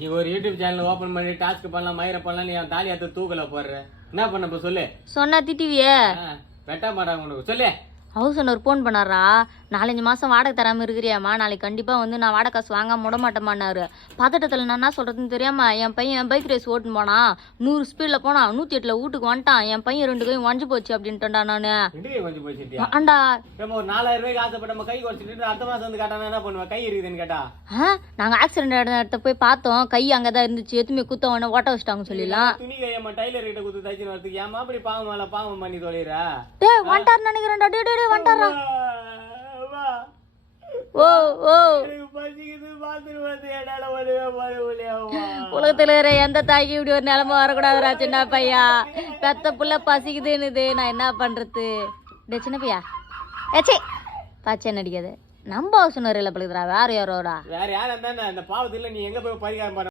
நீ ஒரு YouTube channel open பண்ணி டாஸ்க் பண்ணலாம் மயிரை பண்ணலாம் நீ என் தாலி அத்த தூக்கல போடுற என்ன பண்ண இப்ப சொல்லு. சொன்னா திட்டுவியே. வெட்ட மாட்டாங்க உனக்கு சொல்லு. ஹவுஸ் ஓனர் ஃபோன் பண்ணாரா, 4-5 மாதம் வாடகை தராமல் இருக்கிறியாம்மா, நாளைக்கு கண்டிப்பாக வந்து நான் வாடகை காசு வாங்காம விட மாட்டேமான்னாரு. பதட்டத்தில் நான் என்ன சொல்கிறதுன்னு தெரியாமல் என் பையன் பைக் ரேஸ் ஓட்டுன்னு போனான், 100 ஸ்பீடில் போனான், 108 வீட்டுக்கு வந்துட்டான், என் பையன் 2 கையும் வஞ்சி போச்சு அப்படின்ட்டா நான். ஆண்டா ஒரு 4000 ரூபாய்க்கு ஆசைப்பட்ட நம்ம கை குறைச்சிட்டு அடுத்த மாதம் வந்து கேட்டானா என்ன பண்ணுவேன், கை இருக்குதுன்னு கேட்டா. நாங்கள் ஆக்சிடென்ட் இடத்த போய் பார்த்தோம், கை அங்கே தான் இருந்துச்சு, எதுவுமே குத்த உடனே ஓட்ட வச்சிட்டாங்கன்னு சொல்லிடலாம். துணி கையம்மா டைலர் கிட்ட குத்து தைச்சு வரதுக்கு ஏமா அப்படி பாவம் பண்ணி தொலைறா. வந்துட்டாரு நினைக்கிறேன்டா. டே வந்துட்டாரா. ஓ ஓ உலகத்துல எந்த தாய்க்கு இப்படி ஒரு நிலைமை வரக்கூடாதுரா சின்ன பையா. பெத்த புள்ள பசிக்குதுன்னுது, நான் என்ன பண்றது. டே சின்ன பையா ஏச்சி பச்சை நடிக்காது. நம்ம ஹவுஸ் ஓனர் இல்லை பழுதுரா, வேற யாரோடா. வேற யாரும் அந்த பாவத்துல நீ எங்க போய் பரிகாரம் பண்ண